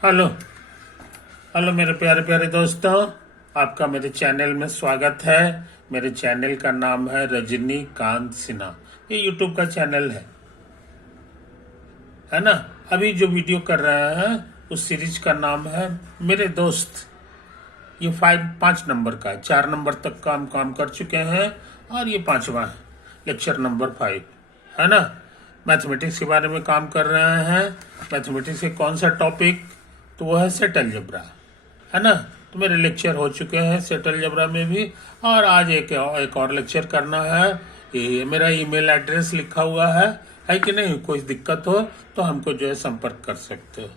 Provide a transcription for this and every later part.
Hello. Hello मेरे प्यारे प्यारे दोस्तों, आपका मेरे चैनल में स्वागत है। मेरे चैनल का नाम है रजनीकांत सिन्हा। ये यूट्यूब का चैनल है ना। अभी जो वीडियो कर रहे हैं उस सीरीज का नाम है मेरे दोस्त। ये 5 नंबर का है। 4 नंबर तक का हम काम कर चुके हैं और ये 5वां है, लेक्चर नंबर 5, है ना। मैथमेटिक्स के बारे में काम कर रहे हैं। मैथमेटिक्स के कौन सा टॉपिक? तो वो है सेट अलजेब्रा, है ना। तो मेरे लेक्चर हो चुके हैं सेट अलजेब्रा में भी, और आज एक और लेक्चर करना है। ये मेरा ईमेल एड्रेस लिखा हुआ है कि नहीं? कोई दिक्कत हो तो हमको जो है संपर्क कर सकते हो।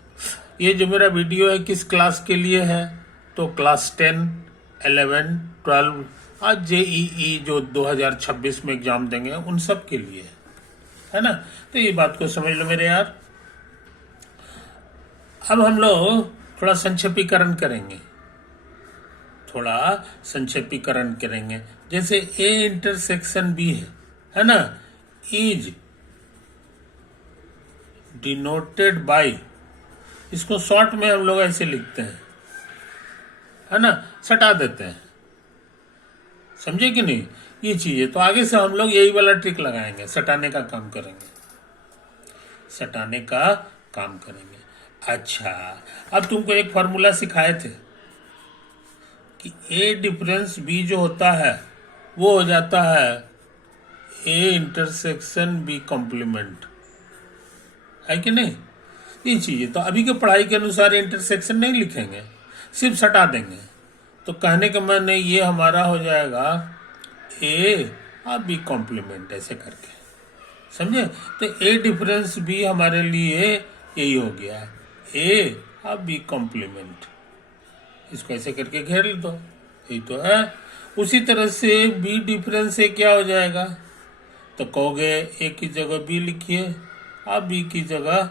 ये जो मेरा वीडियो है किस क्लास के लिए है? तो क्लास 10, 11, 12 आज जेईई जो 2026 में एग्जाम देंगे उन सब के लिए है ना। तो ये बात को समझ लो मेरे यार। अब हम लोग थोड़ा संक्षेपीकरण करेंगे। जैसे ए इंटरसेक्शन बी है ना, इज डिनोटेड बाय, इसको शॉर्ट में हम लोग ऐसे लिखते हैं, है ना, सटा देते हैं। समझे कि नहीं? ये चीज है। तो आगे से हम लोग यही वाला ट्रिक लगाएंगे, सटाने का काम करेंगे। अच्छा, अब तुमको एक फॉर्मूला सिखाए थे कि ए डिफरेंस बी जो होता है वो हो जाता है ए इंटरसेक्शन बी कॉम्प्लीमेंट, है कि नहीं? ये चीज है। तो अभी के पढ़ाई के अनुसार इंटरसेक्शन नहीं लिखेंगे, सिर्फ सटा देंगे। तो कहने का मैंने ये हमारा हो जाएगा ए और बी कॉम्प्लीमेंट, ऐसे करके, समझे? तो ए डिफरेंस बी हमारे लिए यही हो गया, ए और बी कॉम्प्लीमेंट। इसको ऐसे करके घेर दो, यही तो है। उसी तरह से बी डिफरेंस से क्या हो जाएगा? तो कहोगे ए की जगह बी लिखिए और बी की जगह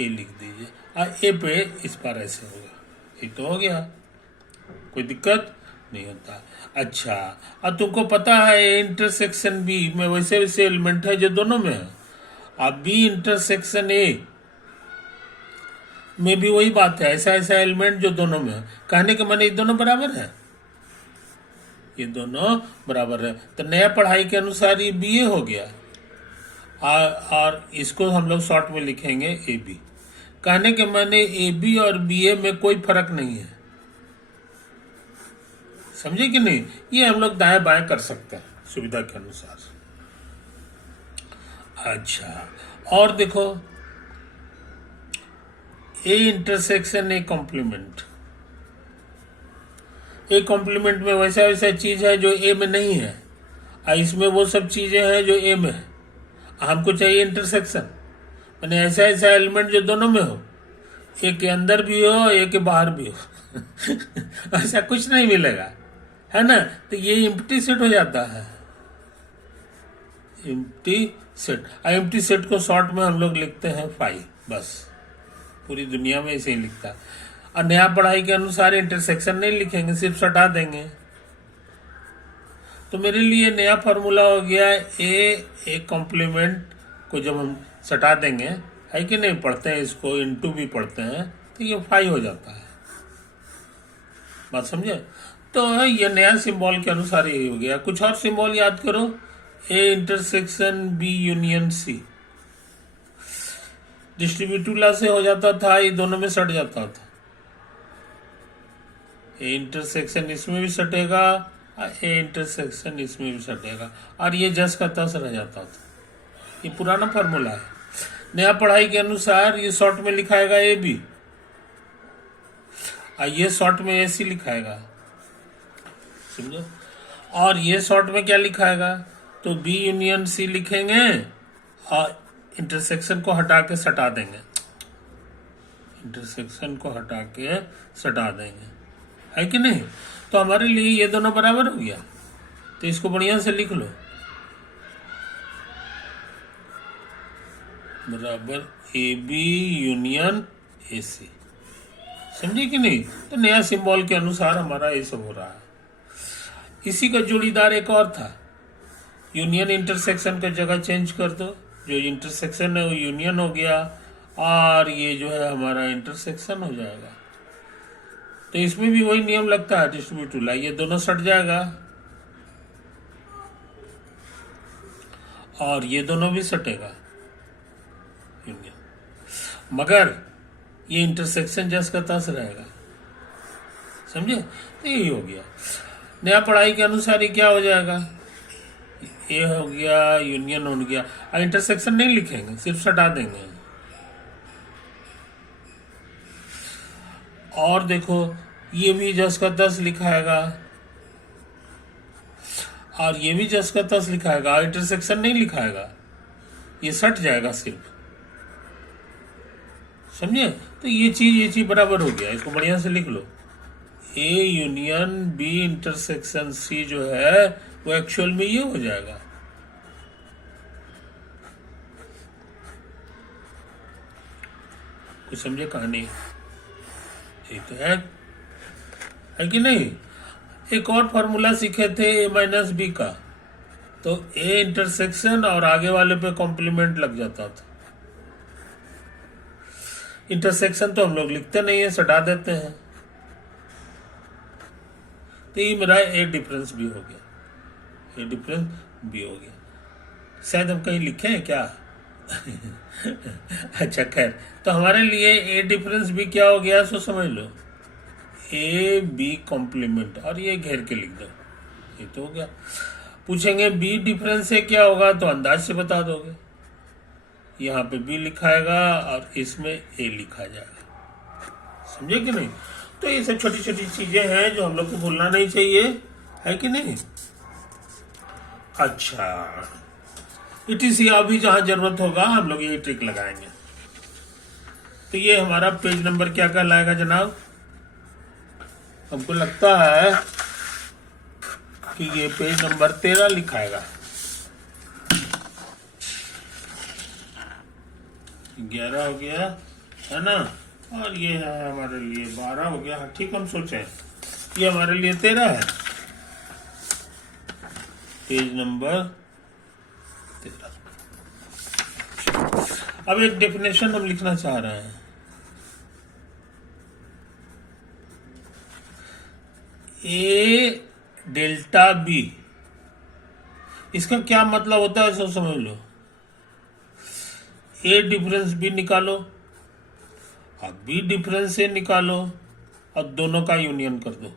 ए लिख दीजिए, और ए पे इस पर ऐसे होगा, ये तो हो गया, कोई दिक्कत नहीं होता। अच्छा, अब तुमको पता है ए इंटरसेक्शन बी में वैसे वैसे एलिमेंट है जो दोनों में है। अब बी इंटरसेक्शन ए में भी वही बात है, ऐसा ऐसा एलिमेंट जो दोनों में है। कहने के माने ये दोनों बराबर है, ये दोनों बराबर है। तो नया पढ़ाई के अनुसार ये बी ए हो गया, और इसको हम लोग शॉर्ट में लिखेंगे ए बी। कहने के माने ए बी और बी ए में कोई फर्क नहीं है, समझे कि नहीं? ये हम लोग दाएं बाएं कर सकते हैं सुविधा के अनुसार। अच्छा, और देखो A intersection A complement. A complement में वैसा वैसा चीज है जो ए में नहीं है, और इसमें वो सब चीजें हैं जो ए में है। हमको चाहिए इंटरसेक्शन, माने ऐसा ऐसा एलिमेंट जो दोनों में हो, ए के अंदर भी हो एक के बाहर भी हो ऐसा कुछ नहीं मिलेगा, है ना। तो ये एम्प्टी सेट हो जाता है, एम्प्टी सेट। एम्प्टी सेट को शॉर्ट में हम लोग लिखते हैं फाई, बस। पूरी दुनिया में ऐसे ही लिखता है। और नया पढ़ाई के अनुसार इंटरसेक्शन नहीं लिखेंगे, सिर्फ सटा देंगे। तो मेरे लिए नया फार्मूला हो गया ए कॉम्प्लीमेंट को जब हम सटा देंगे, है कि नहीं? पढ़ते हैं इसको, इनटू भी पढ़ते हैं, तो ये फाई हो जाता है। बात समझे? तो ये नया सिंबल के अनुसार यही हो गया। कुछ और सिंबल याद करो। A intersection B union C, distributive से हो जाता था, ये दोनों में सट जाता था। ए इंटरसेक्शन इसमें भी सटेगा, ए इंटरसेक्शन इसमें भी सटेगा, और ये जस का तस रह जाता था। ये पुराना फार्मूला है। नया पढ़ाई के अनुसार ये शॉर्ट में लिखाएगा ए बी, और ये शॉर्ट में ए सी लिखाएगा, समझो। और ये शॉर्ट में क्या लिखाएगा? तो बी यूनियन सी लिखेंगे और इंटरसेक्शन को हटा के सटा देंगे, इंटरसेक्शन को हटा के सटा देंगे, है कि नहीं? तो हमारे लिए ये दोनों बराबर हो गया। तो इसको बढ़िया से लिख लो, बराबर ए बी यूनियन ए सी, समझे कि नहीं? तो नया सिंबल के अनुसार हमारा ये सब हो रहा है। इसी का जोड़ीदार एक और था, यूनियन इंटरसेक्शन का जगह चेंज कर दो, जो इंटरसेक्शन है वो यूनियन हो गया, और ये जो है हमारा इंटरसेक्शन हो जाएगा। तो इसमें भी वही नियम लगता है डिस्ट्रीब्यूटिव ला, ये दोनों सट जाएगा और ये दोनों भी सटेगा यूनियन, मगर ये इंटरसेक्शन जस का तस रहेगा। समझे? तो यही हो गया। नया पढ़ाई के अनुसार ये क्या हो जाएगा, ये हो गया यूनियन हो गया। और इंटरसेक्शन नहीं लिखेंगे, सिर्फ सटा देंगे। और देखो ये भी जस का तस लिखाएगा और ये भी जस का तस लिखाएगा, इंटरसेक्शन नहीं लिखाएगा, ये सट जाएगा सिर्फ। समझे? तो ये चीज बराबर हो गया। इसको बढ़िया से लिख लो, A union B intersection C जो है वो एक्चुअल में ये हो जाएगा। कुछ समझे कहानी? ये तो है कि नहीं? एक और फॉर्मूला सीखे थे ए माइनस बी का, तो ए इंटरसेक्शन और आगे वाले पे कॉम्प्लीमेंट लग जाता था। इंटरसेक्शन तो हम लोग लिखते नहीं है, सटा देते हैं। तो ये मेरा ए डिफरेंस भी हो गया, ए डिफरेंस भी हो गया। शायद हम कहीं लिखे हैं क्या? अच्छा खैर, तो हमारे लिए ए डिफरेंस भी क्या हो गया सो समझ लो, ए बी कॉम्प्लीमेंट, और ये घेर के लिख दो, ये तो हो गया। पूछेंगे बी डिफरेंस से क्या होगा, तो अंदाज से बता दोगे। यहाँ पे बी लिखाएगा और इसमें ए लिखा जाएगा। समझे कि नहीं? तो ये सब छोटी छोटी चीजें हैं जो हम लोग को भूलना नहीं चाहिए, है कि नहीं? अच्छा, इटीसी अभी जहां जरूरत होगा हम लोग ये ट्रिक लगाएंगे। तो ये हमारा पेज नंबर क्या कहलाएगा जनाब? हमको लगता है कि ये पेज नंबर 13 लिखाएगा। 11 हो गया है ना, और ये है हमारे लिए 12 हो गया। ठीक, हम सोचे ये हमारे लिए 13 है, पेज नंबर 13। अब एक डेफिनेशन हम लिखना चाह रहे हैं। ए डेल्टा बी, इसका क्या मतलब होता है सब समझ लो। ए डिफरेंस बी निकालो और बी डिफरेंस ए निकालो और दोनों का यूनियन कर दो।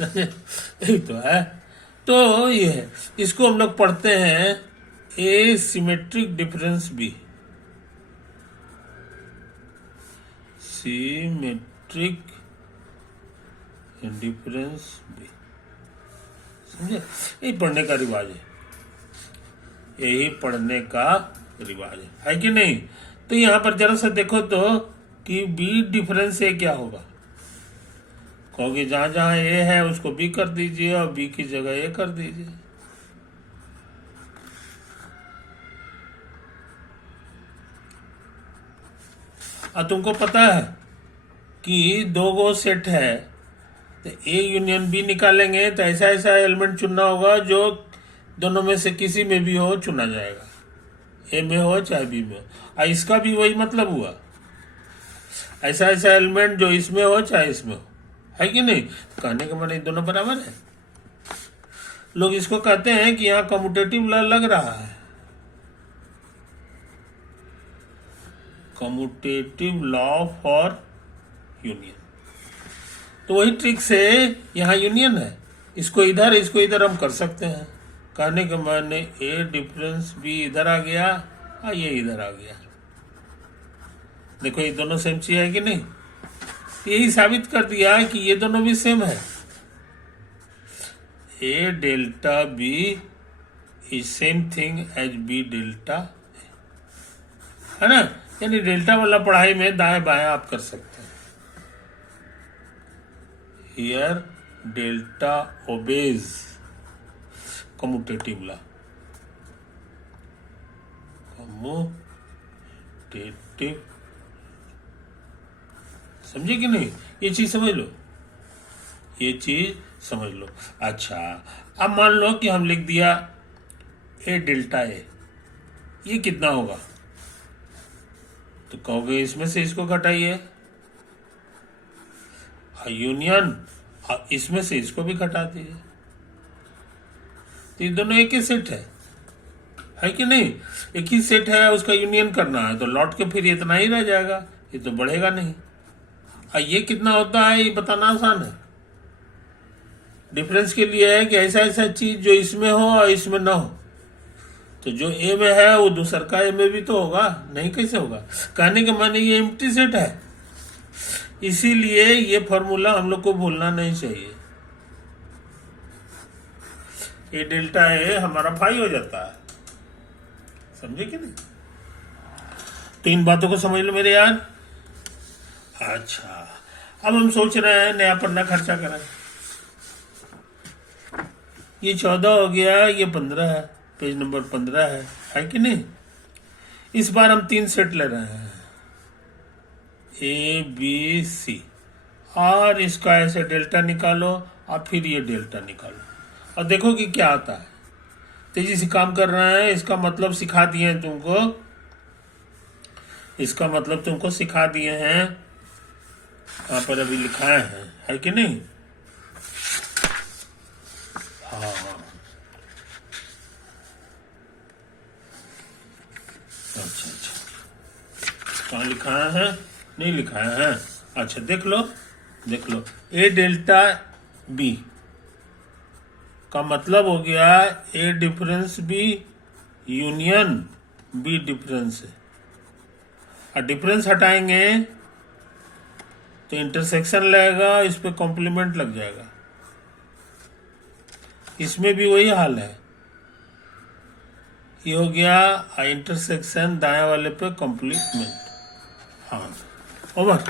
यही तो है। तो ये है, इसको हम लोग पढ़ते हैं A symmetric difference B, symmetric difference B. समझे? यही पढ़ने का रिवाज है, यही पढ़ने का रिवाज है कि नहीं? तो यहां पर जरा सा देखो तो कि बी डिफरेंस ए क्या होगा। कहोगे जहां जहां ए है उसको बी कर दीजिए और बी की जगह ए कर दीजिए। और तुमको पता है कि दो गो सेट है, तो ए यूनियन बी निकालेंगे तो ऐसा ऐसा एलिमेंट चुनना होगा जो दोनों में से किसी में भी हो चुना जाएगा, ए में हो चाहे बी में हो। और इसका भी वही मतलब हुआ, ऐसा ऐसा एलिमेंट जो इसमें हो चाहे इसमें हो, है कि नहीं? कहने का मतलब दोनों बराबर है। लोग इसको कहते हैं कि यहाँ कम्यूटेटिव लॉ लग रहा है, कम्यूटेटिव लॉ फॉर यूनियन। तो वही ट्रिक से यहाँ यूनियन है, इसको इधर हम कर सकते हैं। कहने के माने ए डिफरेंस बी इधर आ गया और ये इधर आ गया। देखो ये दोनों सेम चीज है कि नहीं? यही साबित कर दिया कि ये दोनों भी सेम है। A delta B is same thing as B delta, है ना? यानी डेल्टा वाला पढ़ाई में दाएं बाएं आप कर सकते हैं। Here delta obeys commutative law, commutative. समझे कि नहीं? ये चीज समझ लो, ये चीज समझ लो। अच्छा, अब मान लो कि हम लिख दिया ए डेल्टा ए, ये कितना होगा? तो कहोगे इसमें से इसको घटाइए, यूनियन इसमें से इसको भी घटा दीजिए। तो ये दोनों एक ही सेट है कि नहीं? एक ही सेट है, उसका यूनियन करना है, तो लौट के फिर इतना ही रह जाएगा, ये तो बढ़ेगा नहीं। ये कितना होता है ये बताना आसान है। डिफरेंस के लिए है कि ऐसा ऐसा चीज जो इसमें हो और इसमें ना हो, तो जो ए में है वो दूसर का ए में भी तो होगा, नहीं कैसे होगा? कहने के माने ये एम्प्टी सेट है, इसीलिए ये फॉर्मूला हम लोग को भूलना नहीं चाहिए। ये डेल्टा ए हमारा फाई हो जाता है, समझे कि नहीं? तीन बातों को समझ लो मेरे यार। अच्छा, अब हम सोच रहे हैं नया पन्ना खर्चा करें। ये 14 हो गया, ये 15 है, पेज नंबर 15 है कि नहीं? इस बार हम 3 सेट ले रहे हैं, ए बी सी, और इसका ऐसे डेल्टा निकालो और फिर ये डेल्टा निकालो और देखो कि क्या आता है। तेजी से काम कर रहे हैं, इसका मतलब सिखा दिए हैं तुमको, इसका मतलब तुमको सिखा दिए हैं, यहाँ पर अभी लिखाए हैं, है कि नहीं? हाँ, अच्छा कहाँ लिखाया है? नहीं लिखाया है। अच्छा देख लो, ए डेल्टा बी का मतलब हो गया A difference B union B difference है। और डिफरेंस हटाएंगे तो इंटरसेक्शन लगेगा, इस पे कॉम्प्लीमेंट लग जाएगा। इसमें भी वही हाल है, ये हो गया इंटरसेक्शन, दाएं वाले पे कॉम्प्लीमेंट। हाँ ओवर।